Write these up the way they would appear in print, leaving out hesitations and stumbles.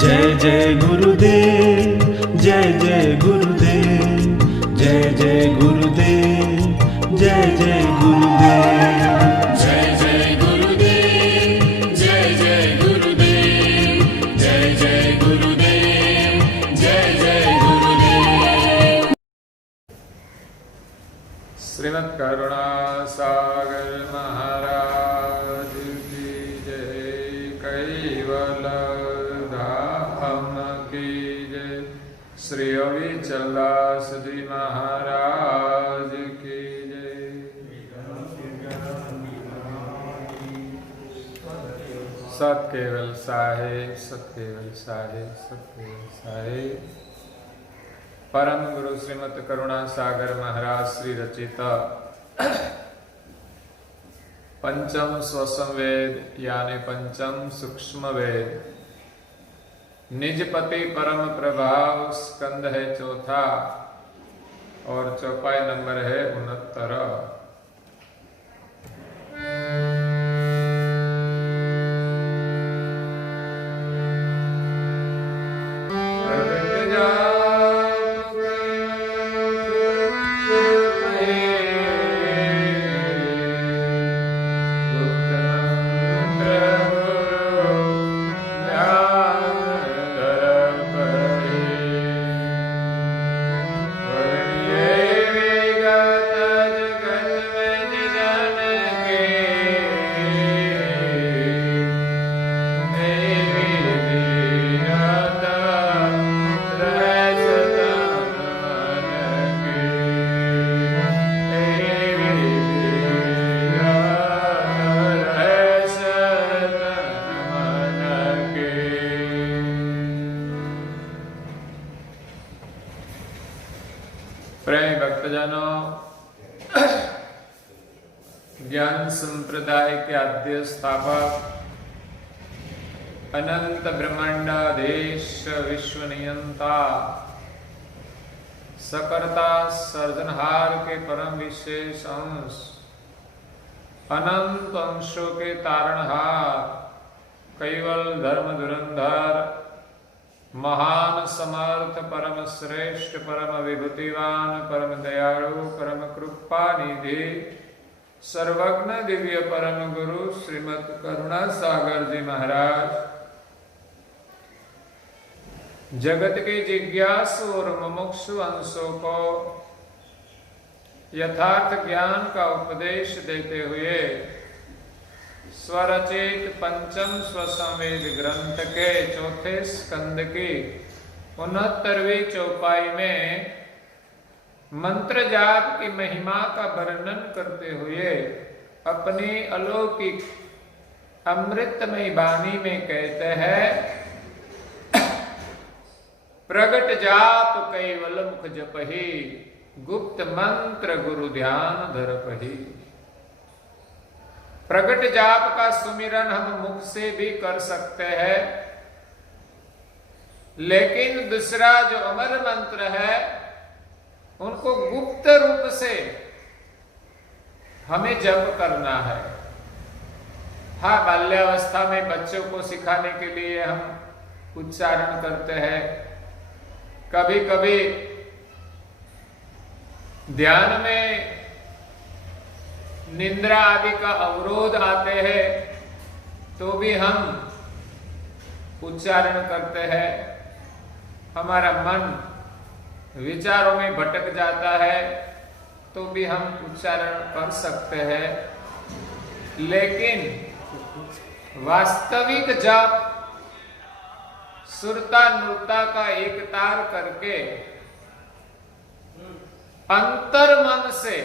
जय जय गुरुदेव, जय जय गुरुदेव, जय जय गुरुदेव, जय जय गुरुदेव, जय जय गुरुदेव, जय जय गुरुदेव, जय जय गुरुदेव, जय जय गुरुदेव। श्रीमद् करुणा सागर महाराज की जय, कैवल धाम की जय, श्री अविचलदास जी महाराज की जय। सत केवल साहेब, सत केवल साहेब, सत केवल साहेब। परम गुरु श्रीमद् करुणा सागर महाराज श्री रचित पंचम स्वसंवेद यानी पंचम सूक्ष्म वेद, निजपति परम प्रभाव स्कंद है चौथा और चौपाई नंबर है 69। प्रेम भक्तजनों, ज्ञान संप्रदाय के आद्य स्थापक, अनंत ब्रह्मांडाधीश, विश्व नियंता, सकर्ता सर्जनहार के परम विशेष अंश, अनंत अंशों के तारणहार, कैवल धर्म धुरंधर, महान समर्थ, परम श्रेष्ठ, परम विभूतिवान, परम दयालु, परम कृपा निधि, सर्वज्ञ दिव्य परम गुरु श्रीमद् करुणा सागर जी महाराज, जगत के जिज्ञासु और मुमुक्षु अंशों को यथार्थ ज्ञान का उपदेश देते हुए स्वरचित पंचम स्वसंवेद ग्रंथ के चौथे स्कंद की 69वीं चौपाई में मंत्र जाप की महिमा का वर्णन करते हुए अपनी अलौकिक अमृतमय वाणी में कहते हैं, प्रगट जाप कैवल मुख जपहि, गुप्त मंत्र गुरु ध्यान धरपहि। प्रगट जाप का सुमिरन हम मुख से भी कर सकते हैं, लेकिन दूसरा जो अमर मंत्र है उनको गुप्त रूप से हमें जप करना है। हाँ, बाल्यावस्था में बच्चों को सिखाने के लिए हम उच्चारण करते हैं, कभी कभी ध्यान में निंद्रा आदि का अवरोध आते हैं तो भी हम उच्चारण करते हैं। हमारा मन विचारों में भटक जाता है तो भी हम उच्चारण कर सकते हैं, लेकिन वास्तविक जाप सुरता नृता का एक तार करके अंतर मन से,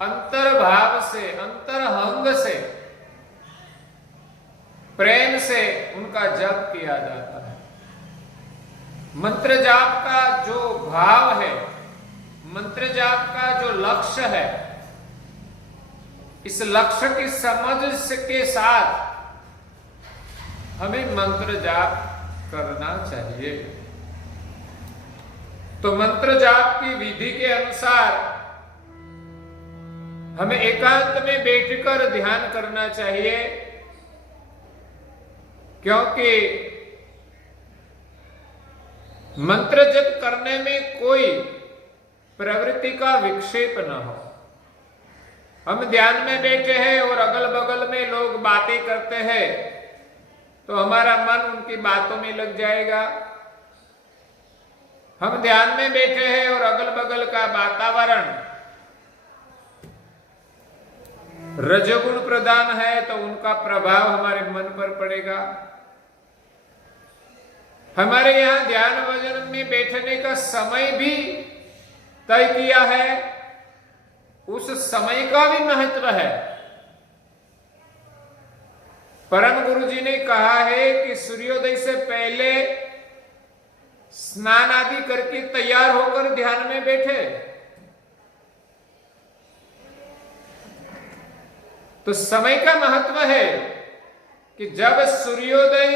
अंतर भाव से, अंतरहंग से, प्रेम से उनका जप किया जाता है। मंत्र जाप का जो भाव है, मंत्र जाप का जो लक्ष्य है, इस लक्ष्य की समझ के साथ हमें मंत्र जाप करना चाहिए। तो मंत्र जाप की विधि के अनुसार हमें एकांत में बैठकर ध्यान करना चाहिए, क्योंकि मंत्र जप करने में कोई प्रवृत्ति का विक्षेप न हो। हम ध्यान में बैठे हैं और अगल बगल में लोग बातें करते हैं तो हमारा मन उनकी बातों में लग जाएगा। हम ध्यान में बैठे हैं और अगल बगल का वातावरण रजोगुण प्रधान है तो उनका प्रभाव हमारे मन पर पड़ेगा। हमारे यहां ध्यान भजन में बैठने का समय भी तय किया है, उस समय का भी महत्व है। परम गुरु जी ने कहा है कि सूर्योदय से पहले स्नान आदि करके तैयार होकर ध्यान में बैठे। तो समय का महत्व है कि जब सूर्योदय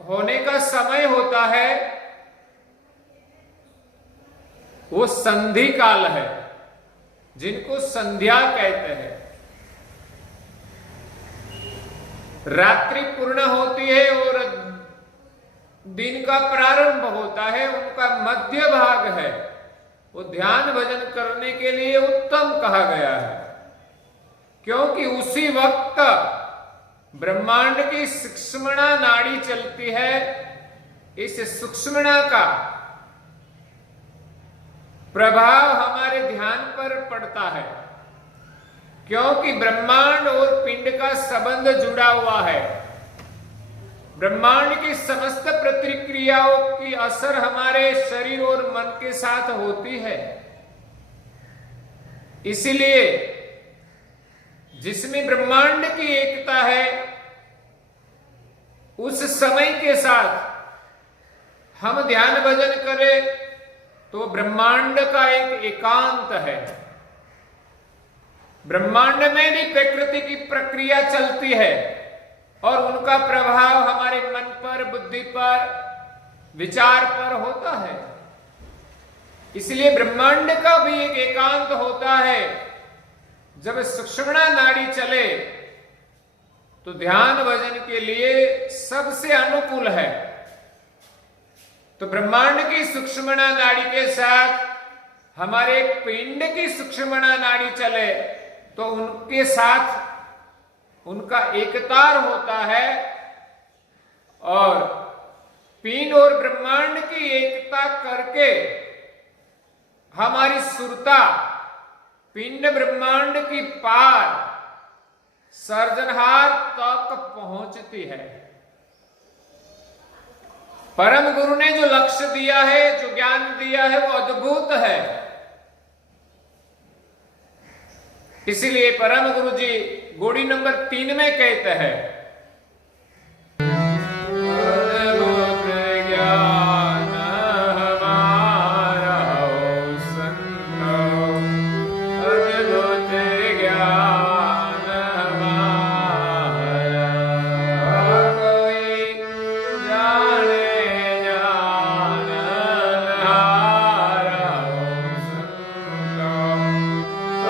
होने का समय होता है वो संधि काल है, जिनको संध्या कहते हैं। रात्रि पूर्ण होती है और दिन का प्रारंभ होता है, उनका मध्य भाग है, वो ध्यान भजन करने के लिए उत्तम कहा गया है। क्योंकि उसी वक्त ब्रह्मांड की सूक्ष्मणा नाड़ी चलती है। इस सूक्ष्मणा का प्रभाव हमारे ध्यान पर पड़ता है, क्योंकि ब्रह्मांड और पिंड का संबंध जुड़ा हुआ है। ब्रह्मांड की समस्त प्रतिक्रियाओं की असर हमारे शरीर और मन के साथ होती है। इसलिए जिसमें ब्रह्मांड की एकता है उस समय के साथ हम ध्यान भजन करें तो ब्रह्मांड का एक एकांत है। ब्रह्मांड में भी प्रकृति की प्रक्रिया चलती है और उनका प्रभाव हमारे मन पर, बुद्धि पर, विचार पर होता है। इसलिए ब्रह्मांड का भी एक एकांत होता है। जब सुषुम्ना नाड़ी चले तो ध्यान भजन के लिए सबसे अनुकूल है। तो ब्रह्मांड की सुषुम्ना नाड़ी के साथ हमारे पिंड की सुषुम्ना नाड़ी चले तो उनके साथ उनका एकतार होता है और पिंड और ब्रह्मांड की एकता करके हमारी सुरता पिंड ब्रह्मांड की पार सर्जनहार तक पहुंचती है। परम गुरु ने जो लक्ष्य दिया है, जो ज्ञान दिया है, वो अद्भुत है। इसीलिए परम गुरु जी गोड़ी नंबर 3 में कहते हैं, अद्भुत ज्ञान हमारा ओ संतो, अद्भुत ज्ञान हमारा कोई जाने जानहारा ओ संतो,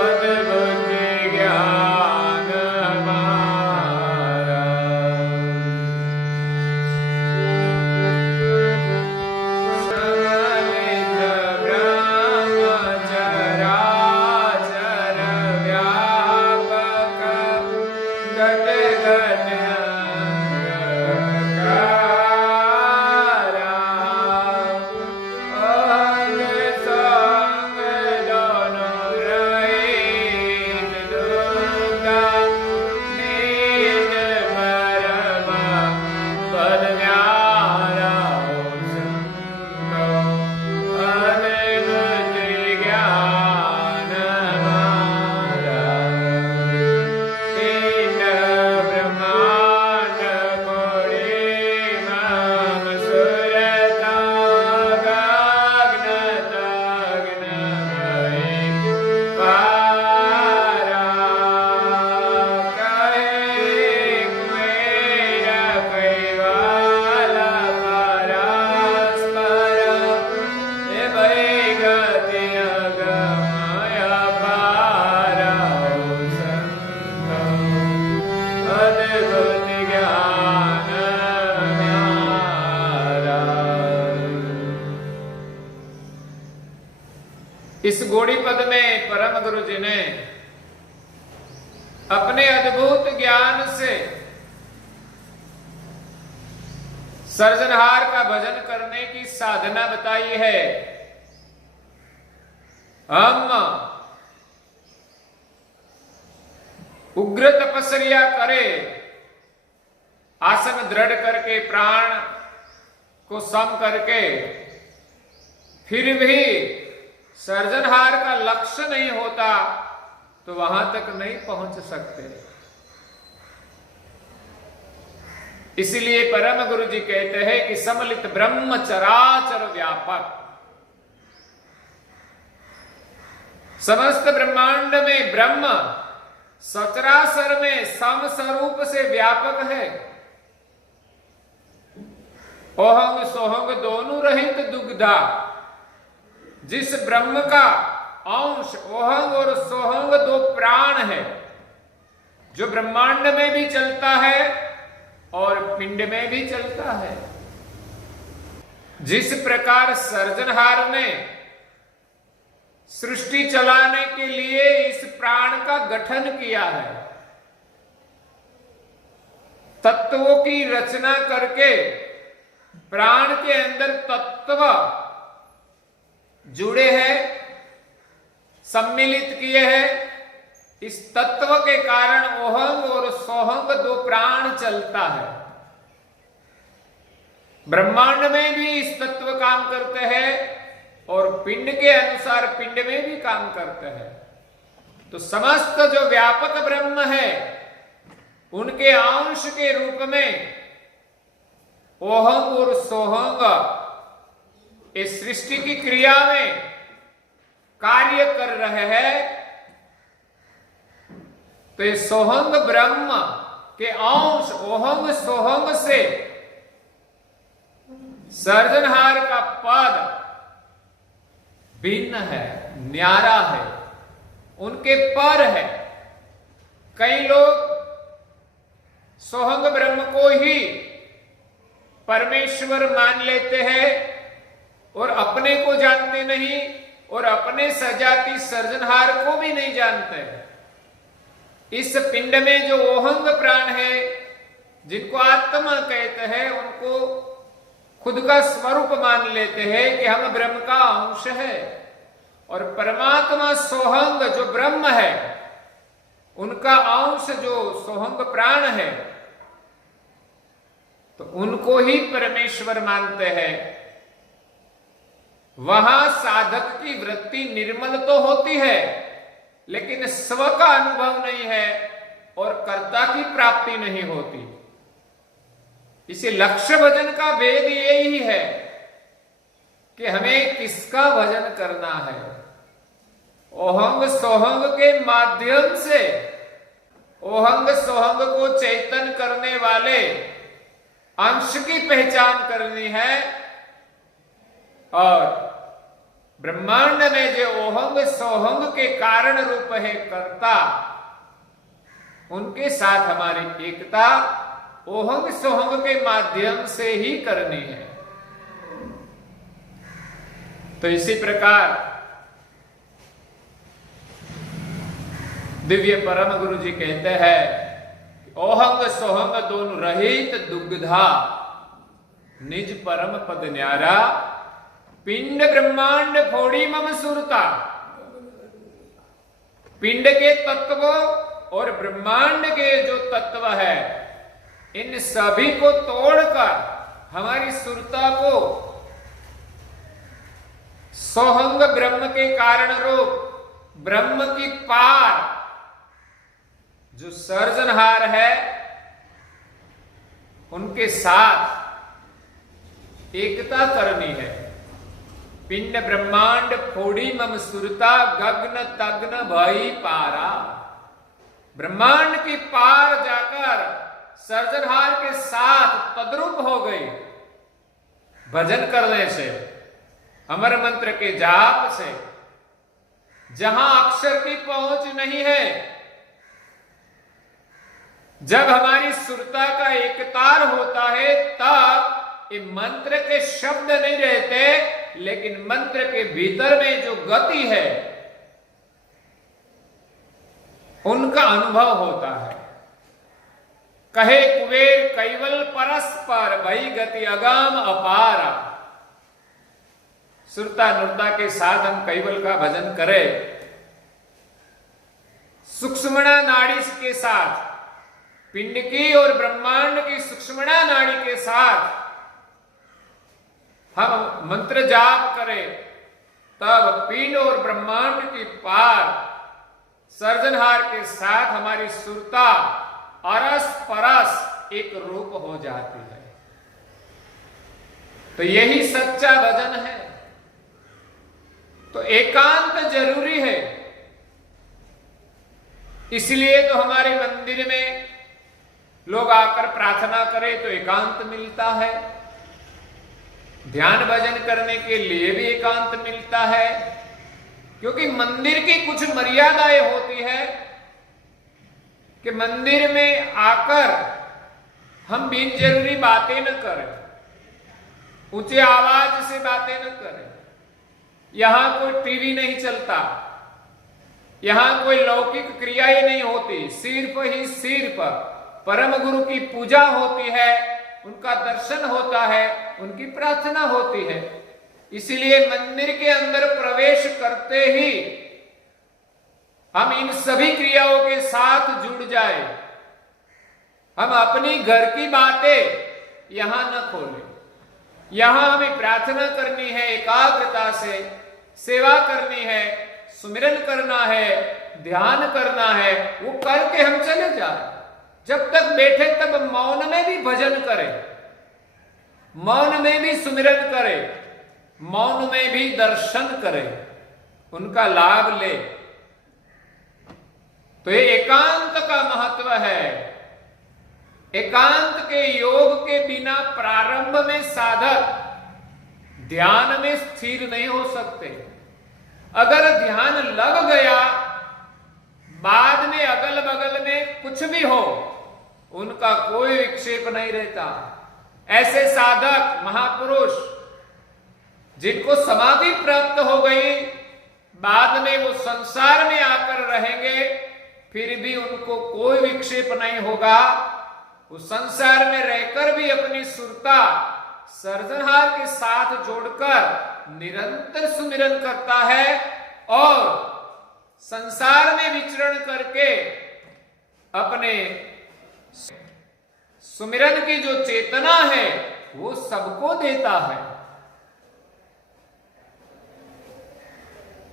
अद्भुत ज्ञान हमारा इस गोड़ी पद में परम गुरु जी ने अपने अद्भुत ज्ञान से सर्जनहार का भजन करने की साधना बताई है। हम उग्र तपस्या करें, आसन दृढ़ करके प्राण को सम करके, फिर भी सर्जनहार का लक्ष्य नहीं होता तो वहां तक नहीं पहुंच सकते। इसलिए परम गुरु जी कहते हैं कि समलित ब्रह्म चराचर व्यापक, समस्त ब्रह्मांड में ब्रह्म सचराचर में सम स्वरूप से व्यापक है। ओहंग सोहंग दोनों रहित दुग्धा, जिस ब्रह्म का अंश ओहंग और सोहंग दो प्राण है, जो ब्रह्मांड में भी चलता है और पिंड में भी चलता है। जिस प्रकार सर्जनहार ने सृष्टि चलाने के लिए इस प्राण का गठन किया है, तत्वों की रचना करके प्राण के अंदर तत्व जुड़े हैं, सम्मिलित किए हैं। इस तत्व के कारण ओहंग और सोहंग दो प्राण चलता है। ब्रह्मांड में भी इस तत्व काम करते हैं और पिंड के अनुसार पिंड में भी काम करते हैं। तो समस्त जो व्यापक ब्रह्म है, उनके अंश के रूप में ओहंग और सोहंग इस सृष्टि की क्रिया में कार्य कर रहे हैं। तो ये सोहंग ब्रह्म के अंश ओहंग सोहंग से सर्जनहार का पद भिन्न है, न्यारा है, उनके पर है। कई लोग सोहंग ब्रह्म को ही परमेश्वर मान लेते हैं और अपने को जानते नहीं, और अपने सजाति सर्जनहार को भी नहीं जानते। इस पिंड में जो ओहंग प्राण है, जिनको आत्मा कहते हैं, उनको खुद का स्वरूप मान लेते हैं कि हम ब्रह्म का अंश है। और परमात्मा सोहंग जो ब्रह्म है, उनका अंश जो सोहंग प्राण है, तो उनको ही परमेश्वर मानते हैं। वहां साधक की वृत्ति निर्मल तो होती है, लेकिन स्व का अनुभव नहीं है और कर्ता की प्राप्ति नहीं होती। इसे लक्ष्य भजन का वेद यही है कि हमें किसका भजन करना है। ओहंग सोहंग के माध्यम से ओहंग सोहंग को चैतन करने वाले अंश की पहचान करनी है, और ब्रह्मांड में जो ओहंग सोहंग के कारण रूप है कर्ता, उनके साथ हमारी एकता ओहंग सोहंग के माध्यम से ही करनी है। तो इसी प्रकार दिव्य परम गुरु जी कहते हैं, ओहंग सोहंग दोनों रहित दुग्धा, निज परम पद न्यारा, पिंड ब्रह्मांड फोड़ी मम सुरता। पिंड के तत्व और ब्रह्मांड के जो तत्व है, इन सभी को तोड़कर हमारी सुरता को सोहंग ब्रह्म के कारण रूप ब्रह्म की पार जो सर्जनहार है, उनके साथ एकता करनी है। पिंड ब्रह्मांड फोड़ी मम सुरता, गगन तग्न भई पारा। ब्रह्मांड की पार जाकर सर्जनहार के साथ तद्रुप हो गई। भजन करने से, अमर मंत्र के जाप से, जहां अक्षर की पहुंच नहीं है, जब हमारी सुरता का एकतार होता है, तब ये मंत्र के शब्द नहीं रहते, लेकिन मंत्र के भीतर में जो गति है उनका अनुभव होता है। कहे कुबेर कैवल परस्पर भई गति अगाम अपारा। सुरता नुरता के साथ हम कैवल का भजन करें, सूक्ष्मणा नाड़ी के साथ, पिंड की और ब्रह्मांड की सूक्ष्मणा नाड़ी के साथ हम मंत्र जाप करें, तब पिंड और ब्रह्मांड की पार सर्जनहार के साथ हमारी सुरता अरस परस एक रूप हो जाती है। तो यही सच्चा भजन है। तो एकांत जरूरी है। इसलिए तो हमारे मंदिर में लोग आकर प्रार्थना करें तो एकांत मिलता है, ध्यान भजन करने के लिए भी एकांत मिलता है, क्योंकि मंदिर की कुछ मर्यादाएं होती है कि मंदिर में आकर हम बिन जरूरी बातें न करें, ऊंचे आवाज से बातें न करें। यहां कोई टीवी नहीं चलता, यहां कोई लौकिक क्रियाएं नहीं होती, सिर्फ ही सिर्फ परम गुरु की पूजा होती है, उनका दर्शन होता है, उनकी प्रार्थना होती है। इसीलिए मंदिर के अंदर प्रवेश करते ही हम इन सभी क्रियाओं के साथ जुड़ जाए। हम अपनी घर की बातें यहां न खोलें। यहां हमें प्रार्थना करनी है, एकाग्रता से सेवा करनी है, सुमिरन करना है, ध्यान करना है, वो करके हम चले जाए। जब तक बैठे तब मौन में भी भजन करें, मौन में भी सुमिरन करें, मौन में भी दर्शन करें, उनका लाभ ले। तो ये एकांत का महत्व है। एकांत के योग के बिना प्रारंभ में साधक ध्यान में स्थिर नहीं हो सकते। अगर ध्यान लग गया, बाद में अगल बगल में कुछ भी हो, उनका कोई विक्षेप नहीं रहता। ऐसे साधक महापुरुष जिनको समाधि प्राप्त हो गई, बाद में वो संसार में आकर रहेंगे, फिर भी उनको कोई विक्षेप नहीं होगा। वो संसार में रहकर भी अपनी सुरता सर्जनहार के साथ जोड़कर निरंतर सुमिरन करता है और संसार में विचरण करके अपने सुमिरन की जो चेतना है वो सबको देता है।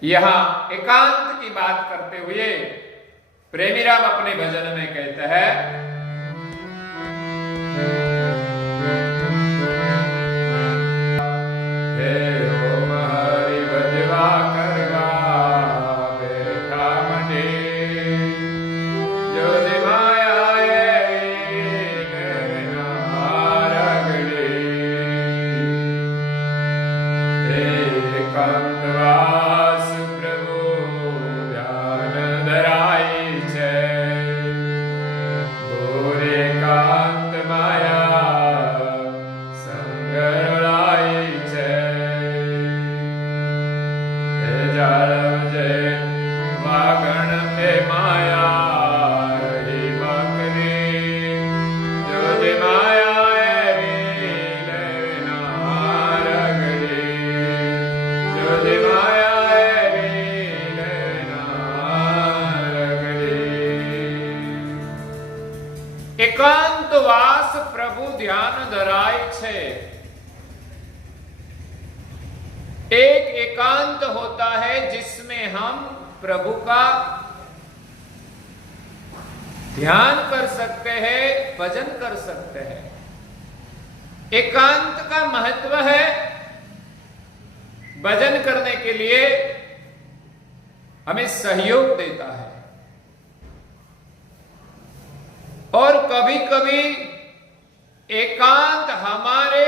यहां एकांत की बात करते हुए प्रेमीराम अपने भजन में कहते हैं, एकांतवास प्रभु ध्यान धराय छे। एक एकांत होता है जिसमें हम प्रभु का ध्यान कर सकते हैं, भजन कर सकते हैं। एकांत का महत्व है, भजन करने के लिए हमें सहयोग देता है। और कभी कभी एकांत हमारे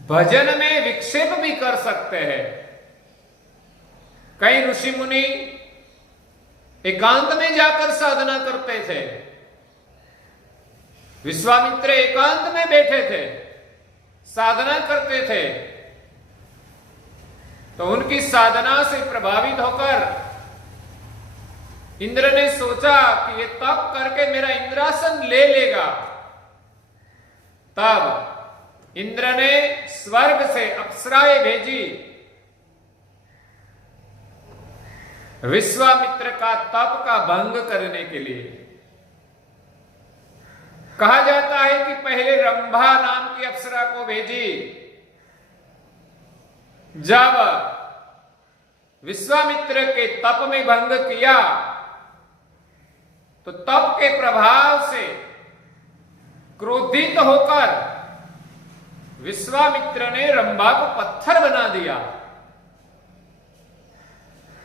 भजन में विक्षेप भी कर सकते हैं। कई ऋषि मुनि एकांत में जाकर साधना करते थे। विश्वामित्र एकांत में बैठे थे, साधना करते थे। तो उनकी साधना से प्रभावित होकर इंद्र ने सोचा कि ये तप करके मेरा इंद्रासन ले लेगा। तब इंद्र ने स्वर्ग से अप्सराएं भेजी, विश्वामित्र का तप का भंग करने के लिए। कहा जाता है कि पहले रंभा नाम की अप्सरा को भेजी। जब विश्वामित्र के तप में भंग किया तो तप के प्रभाव से क्रोधित होकर विश्वामित्र ने रंभा को पत्थर बना दिया।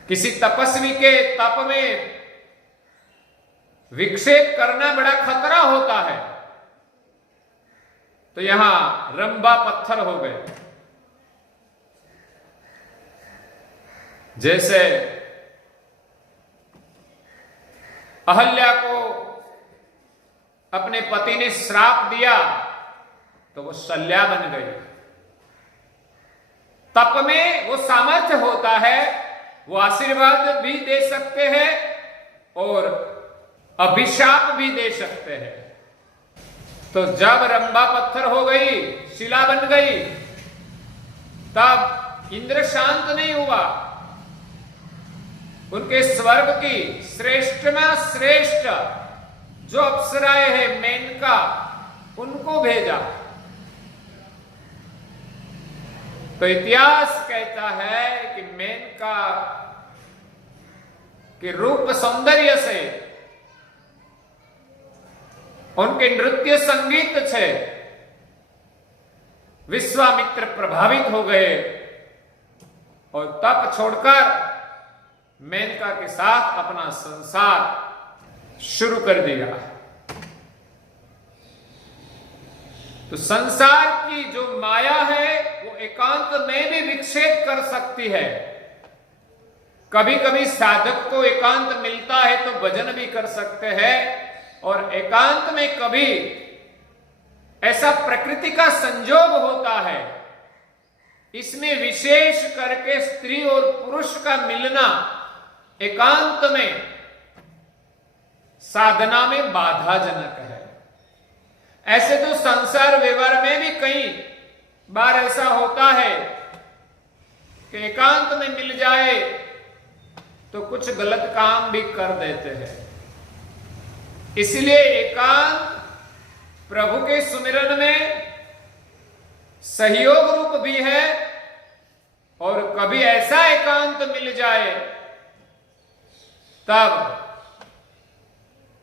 किसी तपस्वी के तप में विक्षेप करना बड़ा खतरा होता है, तो यहां रंभा पत्थर हो गए। जैसे अहल्या को अपने पति ने श्राप दिया तो वो शल्या बन गई। तप में वो सामर्थ्य होता है, वो आशीर्वाद भी दे सकते हैं और अभिशाप भी दे सकते हैं। तो जब रंभा पत्थर हो गई, शिला बन गई, तब इंद्र शांत नहीं हुआ। उनके स्वर्ग की श्रेष्ठ में श्रेष्ठ जो अप्सराएं हैं मेनका, उनको भेजा। तो इतिहास कहता है कि मेनका के रूप सौंदर्य से, उनके नृत्य संगीत से विश्वामित्र प्रभावित हो गए और तप छोड़कर मेनका के साथ अपना संसार शुरू कर दिया। तो संसार की जो माया है वो एकांत में भी विक्षेप कर सकती है। कभी कभी साधक को एकांत मिलता है तो भजन भी कर सकते हैं, और एकांत में कभी ऐसा प्रकृति का संजोग होता है, इसमें विशेष करके स्त्री और पुरुष का मिलना एकांत में साधना में बाधाजनक है। ऐसे तो संसार व्यवहार में भी कई बार ऐसा होता है कि एकांत में मिल जाए तो कुछ गलत काम भी कर देते हैं। इसलिए एकांत प्रभु के सुमिरन में सहयोग रूप भी है, और कभी ऐसा एकांत मिल जाए तब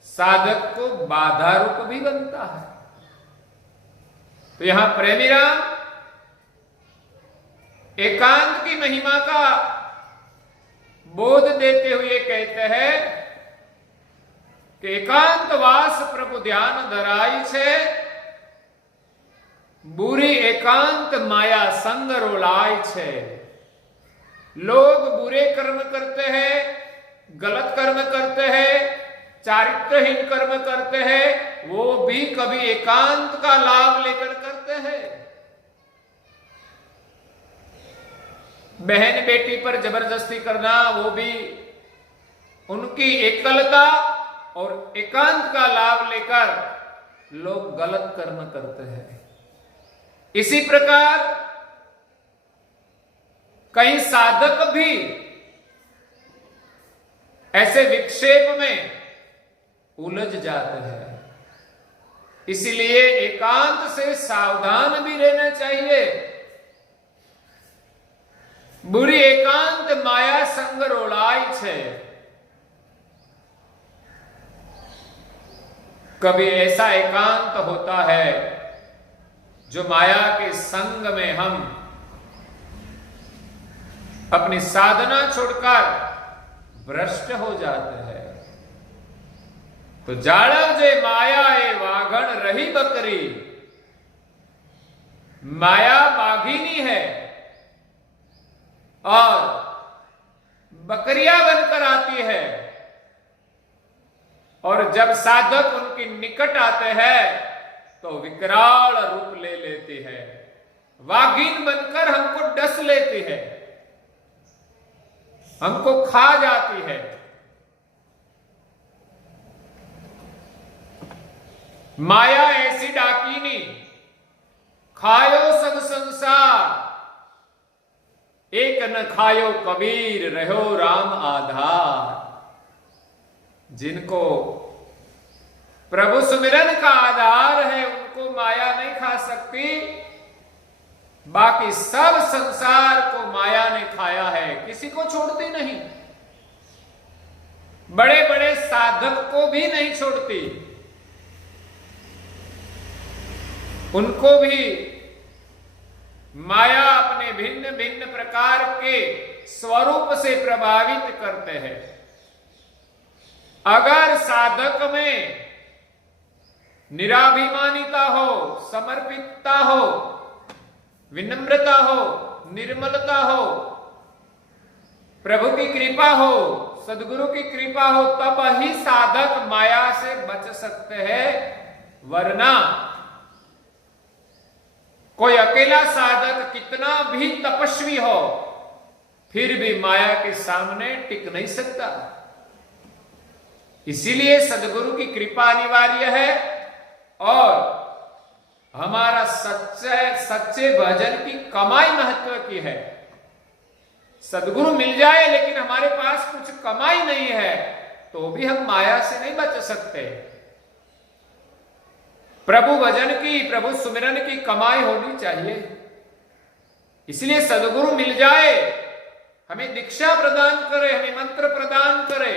साधक को बाधा रूप भी बनता है। तो यहां प्रेमी राम एकांत की महिमा का बोध देते हुए कहते हैं कि एकांतवास प्रभु ध्यान धराई छे, बुरी एकांत माया संग रोलाय छे। लोग बुरे कर्म करते हैं, गलत कर्म करते हैं, चारित्रहीन कर्म करते हैं, वो भी कभी एकांत का लाभ लेकर करते हैं। बहन बेटी पर जबरदस्ती करना, वो भी उनकी एकलता और एकांत का लाभ लेकर लोग गलत कर्म करते हैं। इसी प्रकार कई साधक भी ऐसे विक्षेप में उलझ जाते हैं। इसलिए एकांत से सावधान भी रहना चाहिए। बुरी एकांत माया संग रोलाय छे। कभी ऐसा एकांत होता है जो माया के संग में हम अपनी साधना छोड़कर भ्रष्ट हो जाते हैं। तो जाड़व जे माया ए वाघण रही बकरी, माया बाघिनी है और बकरियां बनकर आती है, और जब साधक उनके निकट आते हैं तो विकराल रूप ले लेती है, वाघिन बनकर हमको डस लेती है। हमको खा जाती है। माया ऐसी डाकीनी, खायो सब संसार, एक न खायो कबीर, रहो राम आधार। जिनको प्रभु सुमिरन का आधार है उनको माया नहीं खा सकती, बाकी सब संसार को माया ने खाया है, किसी को छोड़ती नहीं। बड़े बड़े साधक को भी नहीं छोड़ती, उनको भी माया अपने भिन्न भिन्न प्रकार के स्वरूप से प्रभावित करते हैं। अगर साधक में निराभिमानिता हो, समर्पितता हो, विनम्रता हो, निर्मलता हो, प्रभु की कृपा हो, सदगुरु की कृपा हो, तब ही साधक माया से बच सकते हैं। वरना कोई अकेला साधक कितना भी तपस्वी हो, फिर भी माया के सामने टिक नहीं सकता। इसीलिए सदगुरु की कृपा अनिवार्य है और हमारा सच्चे भजन की कमाई महत्व की है। सदगुरु मिल जाए लेकिन हमारे पास कुछ कमाई नहीं है तो भी हम माया से नहीं बच सकते। प्रभु भजन की, प्रभु सुमिरन की कमाई होनी चाहिए। इसलिए सदगुरु मिल जाए, हमें दीक्षा प्रदान करे, हमें मंत्र प्रदान करे,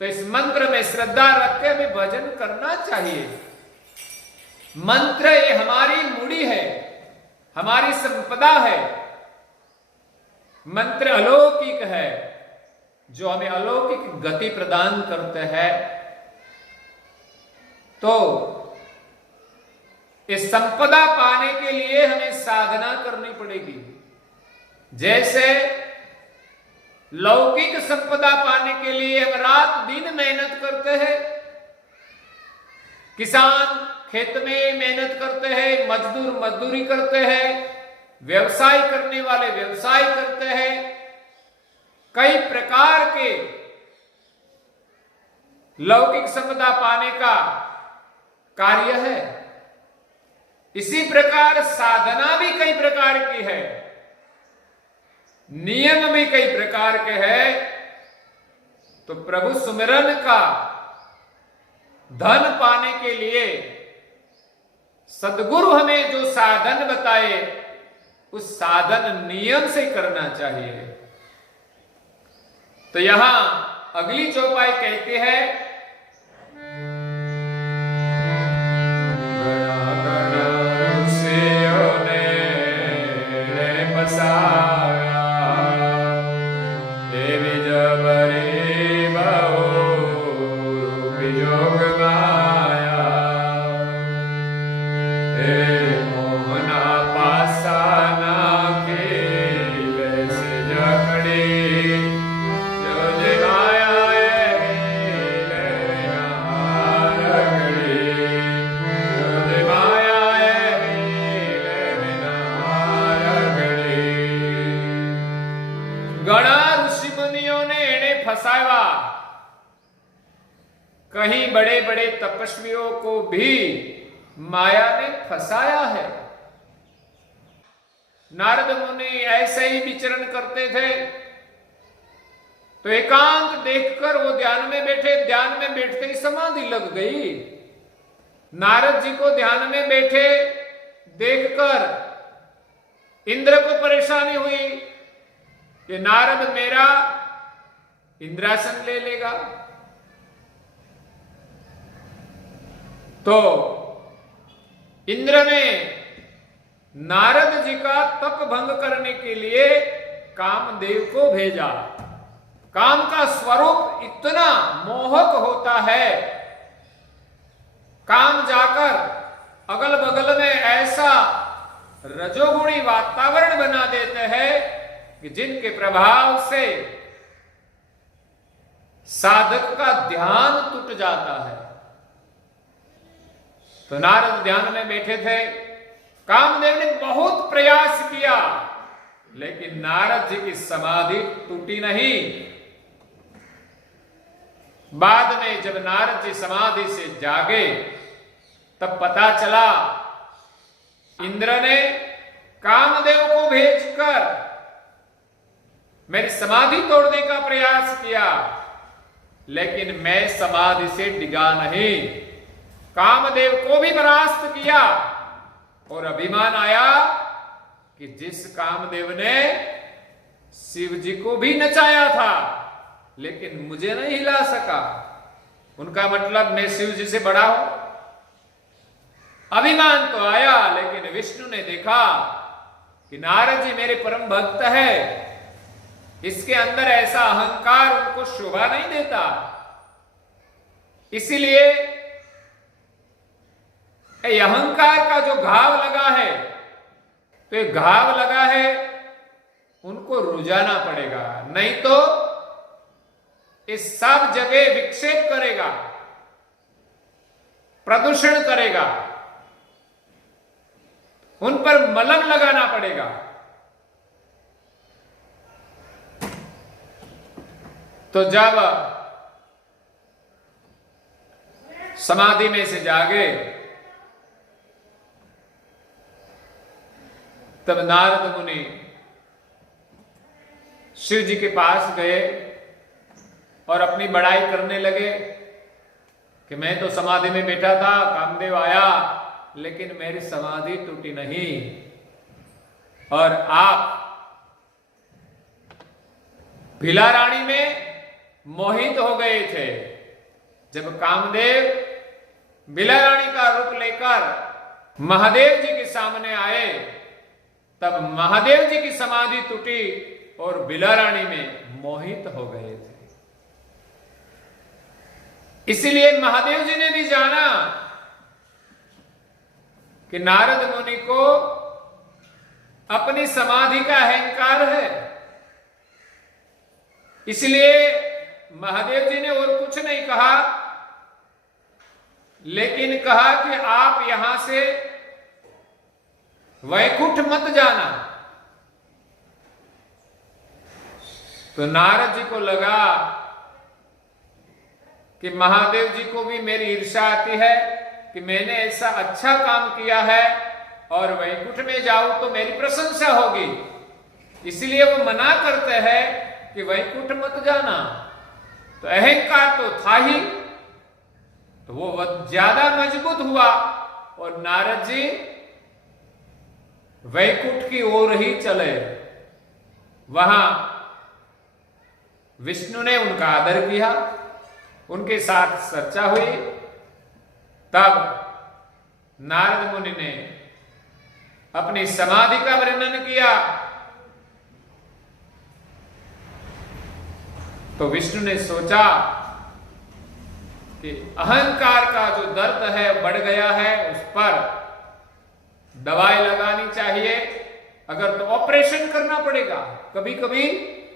तो इस मंत्र में श्रद्धा रख के हमें भजन करना चाहिए। मंत्र ये हमारी मूड़ी है, हमारी संपदा है। मंत्र अलौकिक है जो हमें अलौकिक गति प्रदान करते हैं। तो इस संपदा पाने के लिए हमें साधना करनी पड़ेगी। जैसे लौकिक संपदा पाने के लिए हम रात दिन मेहनत करते हैं, किसान खेत में मेहनत करते हैं, मजदूर मजदूरी करते हैं, व्यवसाय करने वाले व्यवसाय करते हैं, कई प्रकार के लौकिक संपदा पाने का कार्य है। इसी प्रकार साधना भी कई प्रकार की है, नियम भी कई प्रकार के हैं। तो प्रभु सुमिरन का धन पाने के लिए सदगुरु हमें जो साधन बताए उस साधन नियम से करना चाहिए। तो यहां अगली चौपाई कहते हैं, कहीं बड़े बड़े तपस्वियों को भी माया ने फंसाया है। नारद मुनि ऐसे ही विचरण करते थे तो एकांत देखकर वो ध्यान में बैठे, ध्यान में बैठते ही समाधि लग गई। नारद जी को ध्यान में बैठे देखकर इंद्र को परेशानी हुई कि नारद मेरा इंद्रासन ले लेगा। तो इंद्र ने नारद जी का तप भंग करने के लिए कामदेव को भेजा। काम का स्वरूप इतना मोहक होता है, काम जाकर अगल बगल में ऐसा रजोगुणी वातावरण बना देते हैं कि जिनके प्रभाव से साधक का ध्यान टूट जाता है। तो नारद ध्यान में बैठे थे, कामदेव ने बहुत प्रयास किया लेकिन नारद जी की समाधि टूटी नहीं। बाद में जब नारद जी समाधि से जागे तब पता चला इंद्र ने कामदेव को भेजकर मेरी समाधि तोड़ने का प्रयास किया, लेकिन मैं समाधि से डिगा नहीं। कामदेव को भी परास्त किया और अभिमान आया कि जिस कामदेव ने शिव जी को भी नचाया था लेकिन मुझे नहीं हिला सका, उनका मतलब मैं शिव जी से बड़ा हूं। अभिमान तो आया, लेकिन विष्णु ने देखा कि नारद जी मेरे परम भक्त है, इसके अंदर ऐसा अहंकार उनको शोभा नहीं देता, इसीलिए अहंकार का जो घाव लगा है, तो ये घाव लगा है उनको रुझाना पड़ेगा, नहीं तो इस सब जगह विक्षेप करेगा, प्रदूषण करेगा, उन पर मलम लगाना पड़ेगा। तो जब समाधि में से जागे तब नारद मुनि शिव जी के पास गए और अपनी बड़ाई करने लगे कि मैं तो समाधि में बैठा था, कामदेव आया लेकिन मेरी समाधि टूटी नहीं, और आप भिला रानी में मोहित हो गए थे। जब कामदेव भिला रानी का रूप लेकर महादेव जी के सामने आए तब महादेव जी की समाधि टूटी और भिला रानी में मोहित हो गए थे। इसलिए महादेव जी ने भी जाना कि नारद मुनि को अपनी समाधि का अहंकार है, इसलिए महादेव जी ने और कुछ नहीं कहा, लेकिन कहा कि आप यहां से वैकुंठ मत जाना। तो नारद जी को लगा कि महादेव जी को भी मेरी ईर्ष्या आती है कि मैंने ऐसा अच्छा काम किया है और वैकुंठ में जाऊं तो मेरी प्रशंसा होगी, इसलिए वो मना करते हैं कि वैकुंठ मत जाना। तो अहंकार तो था ही, तो वो ज्यादा मजबूत हुआ और नारद जी वैकुंठ की ओर ही चले। वहां विष्णु ने उनका आदर किया, उनके साथ चर्चा हुई। तब नारद मुनि ने अपनी समाधि का वर्णन किया। तो विष्णु ने सोचा कि अहंकार का जो दर्द है बढ़ गया है, उस पर दवाई लगानी चाहिए, अगर तो ऑपरेशन करना पड़ेगा। कभी कभी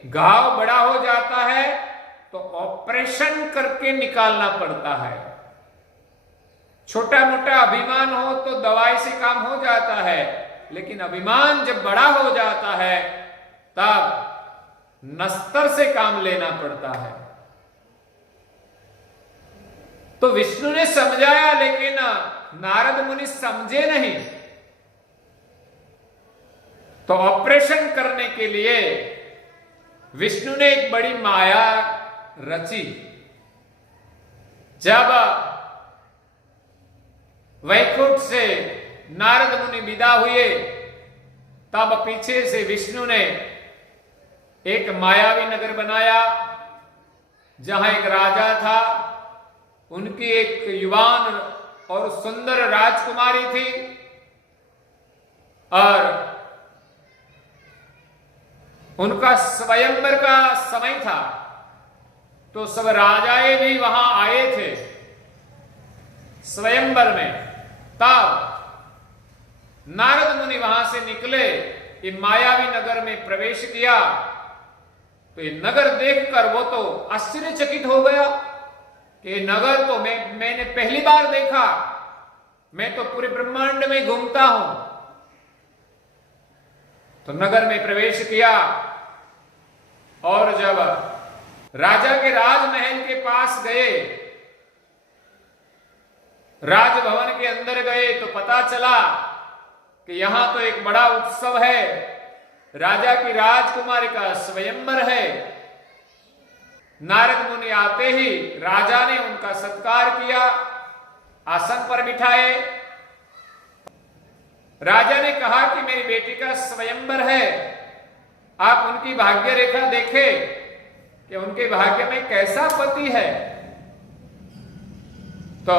घाव बड़ा हो जाता है तो ऑपरेशन करके निकालना पड़ता है। छोटा मोटा अभिमान हो तो दवाई से काम हो जाता है, लेकिन अभिमान जब बड़ा हो जाता है तब नस्तर से काम लेना पड़ता है। तो विष्णु ने समझाया, लेकिन नारद मुनि समझे नहीं। तो ऑपरेशन करने के लिए विष्णु ने एक बड़ी माया रची। जब वैकुंठ से नारद मुनि विदा हुए तब पीछे से विष्णु ने एक मायावी नगर बनाया, जहां एक राजा था, उनकी एक युवान और सुंदर राजकुमारी थी, और उनका स्वयंवर का समय था। तो सब राजाएं भी वहां आए थे स्वयंवर में। तब नारद मुनि वहां से निकले, ये मायावी नगर में प्रवेश किया। तो ये नगर देखकर वो तो आश्चर्यचकित हो गया कि नगर तो मैंने पहली बार देखा, मैं तो पूरे ब्रह्मांड में घूमता हूं, तो नगर में प्रवेश किया और जब राजा के राजमहल के पास गए, राजभवन के अंदर गए तो पता चला कि यहां तो एक बड़ा उत्सव है, राजा की राजकुमारी का स्वयंवर है। नारद मुनि आते ही राजा ने उनका सत्कार किया, आसन पर बिठाए। राजा ने कहा कि मेरी बेटी का स्वयंवर है, आप उनकी भाग्य रेखा देखें कि उनके भाग्य में कैसा पति है। तो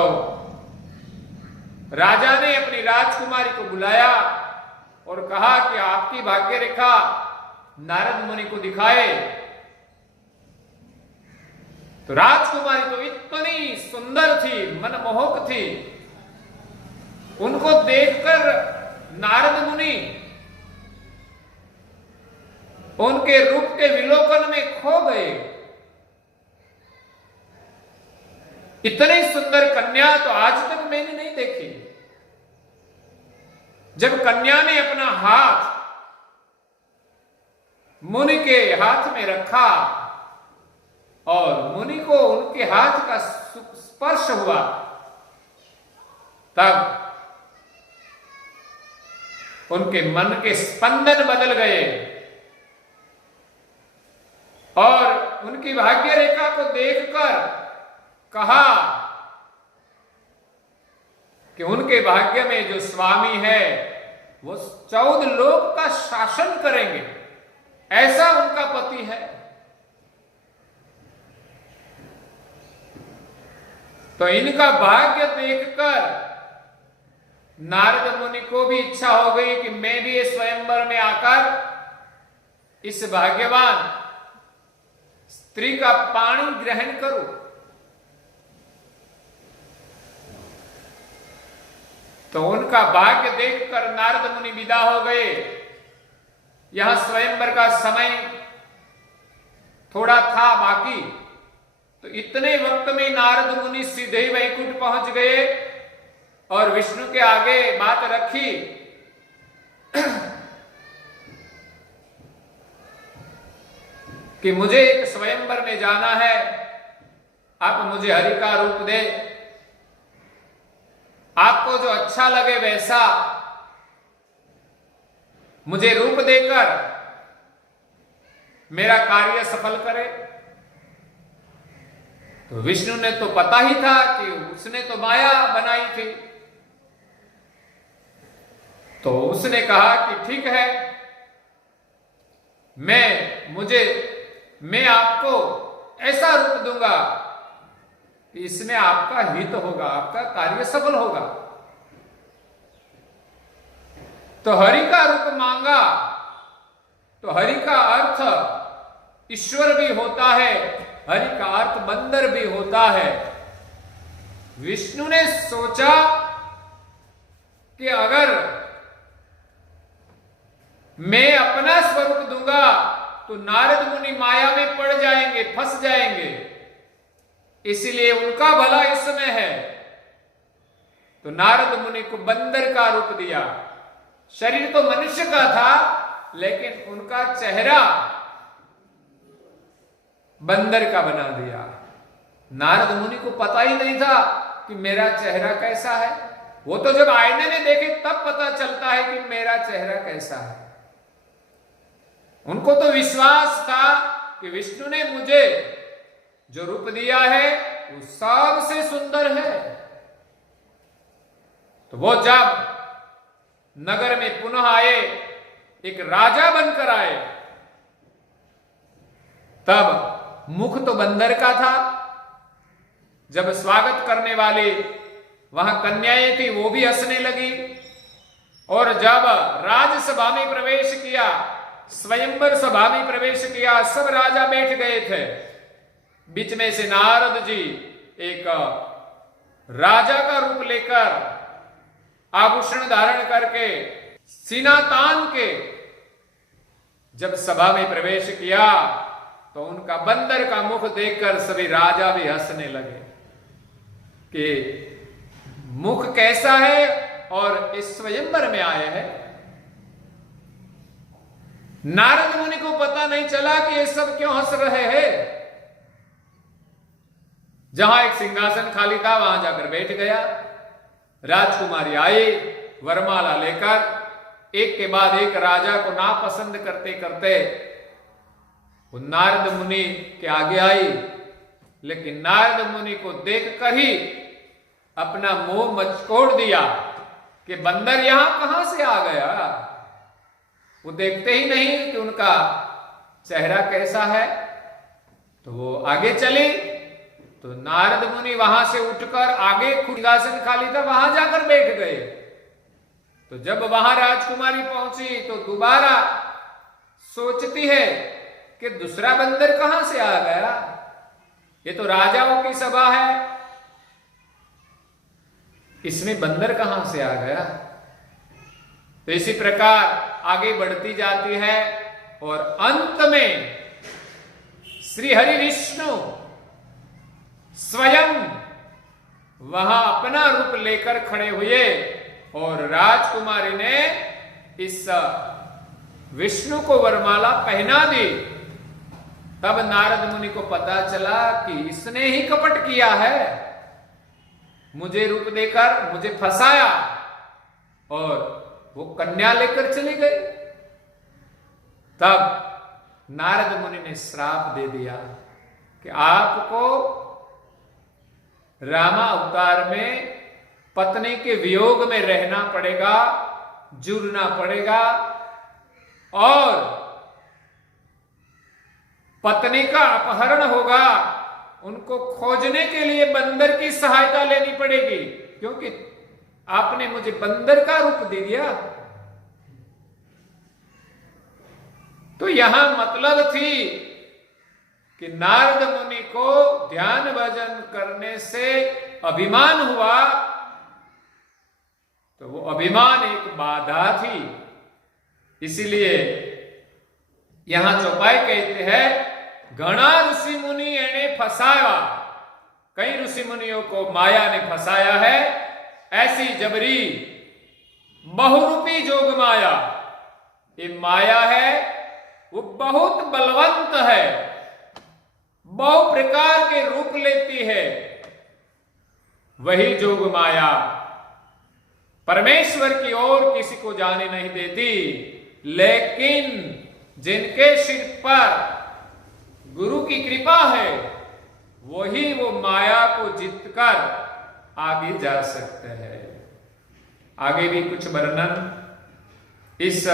राजा ने अपनी राजकुमारी को बुलाया और कहा कि आपकी भाग्य रेखा नारद मुनि को दिखाए। तो राजकुमारी तो इतनी सुंदर थी, मनमोहक थी, उनको देखकर नारद मुनि उनके रूप के विलोकन में खो गए। इतनी सुंदर कन्या तो आज तक मैंने नहीं देखी। जब कन्या ने अपना हाथ मुनि के हाथ में रखा और मुनि को उनके हाथ का स्पर्श हुआ, तब उनके मन के स्पंदन बदल गए और उनकी भाग्य रेखा को देखकर कहा कि उनके भाग्य में जो स्वामी है वो 14 लोक का शासन करेंगे, ऐसा उनका पति है। तो इनका भाग्य देखकर नारद मुनि को भी इच्छा हो गई कि मैं भी इस स्वयंवर में आकर इस भाग्यवान स्त्री का पानी ग्रहण करूं। तो उनका भाग्य देखकर नारद मुनि विदा हो गए। यह स्वयंवर का समय थोड़ा था बाकी, तो इतने वक्त में नारद मुनि सीधे वैकुंठ पहुंच गए और विष्णु के आगे बात रखी कि मुझे एक स्वयंवर में जाना है, आप मुझे हरि का रूप दे, आपको जो अच्छा लगे वैसा मुझे रूप देकर मेरा कार्य सफल करे। तो विष्णु ने तो पता ही था कि उसने तो माया बनाई थी, तो उसने कहा कि ठीक है, मैं आपको ऐसा रूप दूंगा कि इसमें आपका हित होगा, आपका कार्य सफल होगा। तो हरि का रूप मांगा, तो हरि का अर्थ ईश्वर भी होता है, हरि का अर्थ बंदर भी होता है। विष्णु ने सोचा कि अगर मैं अपना स्वरूप दूंगा तो नारद मुनि माया में पड़ जाएंगे, फंस जाएंगे, इसलिए उनका भला इसमें है। तो नारद मुनि को बंदर का रूप दिया। शरीर तो मनुष्य का था, लेकिन उनका चेहरा बंदर का बना दिया। नारद मुनि को पता ही नहीं था कि मेरा चेहरा कैसा है। वो तो जब आईने में देखे तब पता चलता है कि मेरा चेहरा कैसा है। उनको तो विश्वास था कि विष्णु ने मुझे जो रूप दिया है वो सबसे सुंदर है। तो वो जब नगर में पुनः आए, एक राजा बनकर आए, तब मुख तो बंदर का था। जब स्वागत करने वाले वहां कन्याएं थी वो भी हंसने लगी। और जब राजसभा में प्रवेश किया, स्वयंवर सभा में प्रवेश किया, सब राजा बैठ गए थे। बीच में से नारद जी एक राजा का रूप लेकर, आभूषण धारण करके, सीना तान के जब सभा में प्रवेश किया, तो उनका बंदर का मुख देखकर सभी राजा भी हंसने लगे कि मुख कैसा है और इस स्वयंवर में आए हैं। नारद मुनि को पता नहीं चला कि ये सब क्यों हंस रहे हैं। जहां एक सिंहासन खाली था वहां जाकर बैठ गया। राजकुमारी आई वरमाला लेकर, एक के बाद एक राजा को नापसंद करते करते वो नारद मुनि के आगे आई, लेकिन नारद मुनि को देखकर ही अपना मुंह मचकोड़ दिया कि बंदर यहां कहां से आ गया। वो देखते ही नहीं कि उनका चेहरा कैसा है। तो वो आगे चली तो नारद मुनि वहां से उठकर आगे सिंहासन खाली था वहां जाकर बैठ गए। तो जब वहां राजकुमारी पहुंची तो दोबारा सोचती है कि दूसरा बंदर कहां से आ गया, ये तो राजाओं की सभा है, इसमें बंदर कहां से आ गया। तो इसी प्रकार आगे बढ़ती जाती है और अंत में श्री हरि विष्णु स्वयं वहां अपना रूप लेकर खड़े हुए और राजकुमारी ने इस विष्णु को वरमाला पहना दी। तब नारद मुनि को पता चला कि इसने ही कपट किया है, मुझे रूप देकर मुझे फंसाया और वो कन्या लेकर चली गई। तब नारद मुनि ने श्राप दे दिया कि आपको रामा अवतार में पत्नी के वियोग में रहना पड़ेगा, जुड़ना पड़ेगा और पत्नी का अपहरण होगा। उनको खोजने के लिए बंदर की सहायता लेनी पड़ेगी, क्योंकि आपने मुझे बंदर का रूप दे दिया। तो यहां मतलब थी कि नारद मुनि को ध्यान भजन करने से अभिमान हुआ, तो वो अभिमान एक बाधा थी। इसीलिए यहां चौपाई कहते हैं घना ऋषि मुनि एने फसाया। कई ऋषि मुनियों को माया ने फंसाया है, ऐसी जबरी बहुरूपी जोग माया। ये माया है वो बहुत बलवंत है, बहु प्रकार के रूप लेती है। वही जोग माया परमेश्वर की ओर किसी को जाने नहीं देती, लेकिन जिनके सिर पर गुरु की कृपा है वही वो माया को जीतकर आगे जा सकते हैं। आगे भी कुछ वर्णन इस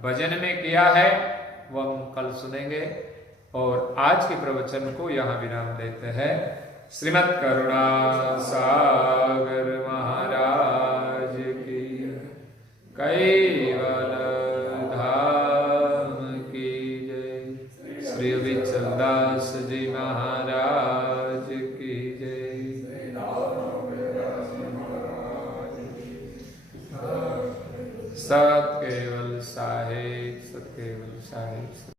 भजन में किया है, वो हम कल सुनेंगे। और आज के प्रवचन को यहाँ विराम देते हैं। श्रीमद् करुणा सागर महाराज की, कैवल धाम की जय। श्री विचल दास जी महाराज की जय। सत केवल साहिब, सत केवल साहिब।